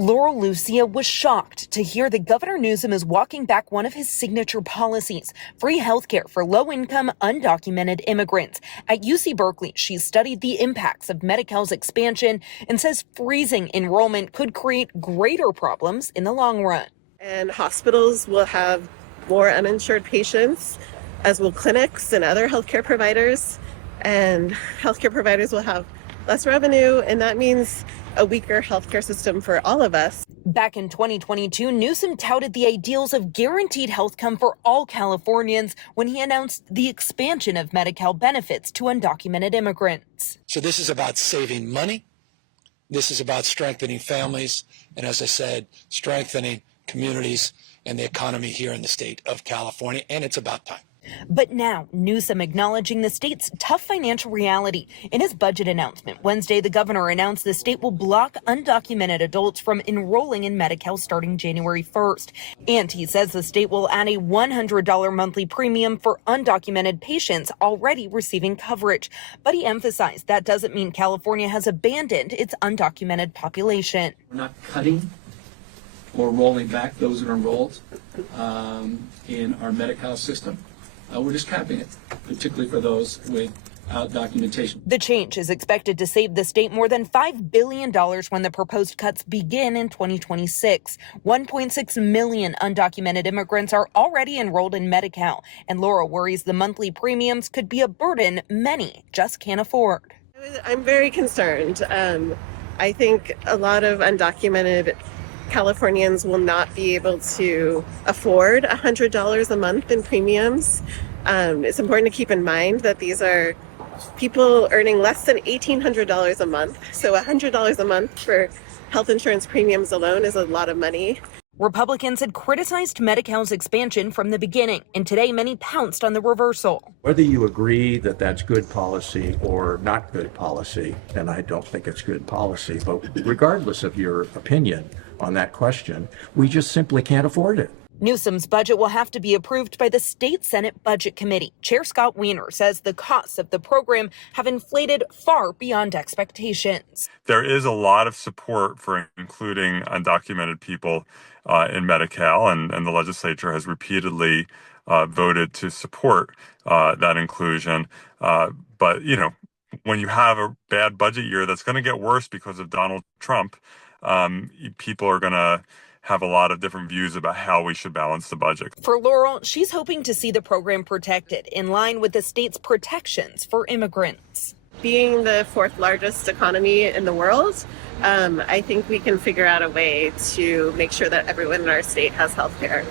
Laurel Lucia was shocked to hear that Governor Newsom is walking back one of his signature policies, free healthcare for low-income, undocumented immigrants. At UC Berkeley, she studied the impacts of Medi-Cal's expansion and says freezing enrollment could create greater problems in the long run. And hospitals will have more uninsured patients, as will clinics and other healthcare providers. And healthcare providers will have less revenue, and that means a weaker healthcare system for all of us. Back in 2022, Newsom touted the ideals of guaranteed health care for all Californians when he announced the expansion of Medi-Cal benefits to undocumented immigrants. So this is about saving money. This is about strengthening families. And as I said, strengthening communities and the economy here in the state of California. And it's about time. But now, Newsom acknowledging the state's tough financial reality. In his budget announcement Wednesday, the governor announced the state will block undocumented adults from enrolling in Medi-Cal starting January 1st. And he says the state will add a $100 monthly premium for undocumented patients already receiving coverage. But he emphasized that doesn't mean California has abandoned its undocumented population. We're not cutting or rolling back those that are enrolled in our Medi-Cal system. We're just capping it, particularly for those without documentation. The change is expected to save the state more than $5 billion when the proposed cuts begin in 2026. 1.6 million undocumented immigrants are already enrolled in Medi-Cal, and Laura worries the monthly premiums could be a burden many just can't afford. I'm very concerned. I think a lot of undocumented Californians will not be able to afford $100 a month in premiums. It's important to keep in mind that these are people earning less than $1,800 a month. So $100 a month for health insurance premiums alone is a lot of money. Republicans had criticized Medi-Cal's expansion from the beginning, and today many pounced on the reversal. Whether you agree that that's good policy or not good policy, and I don't think it's good policy, but regardless of your opinion on that question, we just simply can't afford it. Newsom's budget will have to be approved by the State Senate Budget Committee. Chair Scott Wiener says the costs of the program have inflated far beyond expectations. There is a lot of support for including undocumented people in Medi-Cal, and the legislature has repeatedly voted to support that inclusion. But, you know, when you have a bad budget year that's going to get worse because of Donald Trump, people are going to have a lot of different views about how we should balance the budget. For Laurel, she's hoping to see the program protected in line with the state's protections for immigrants. Being the fourth largest economy in the world, I think we can figure out a way to make sure that everyone in our state has health care.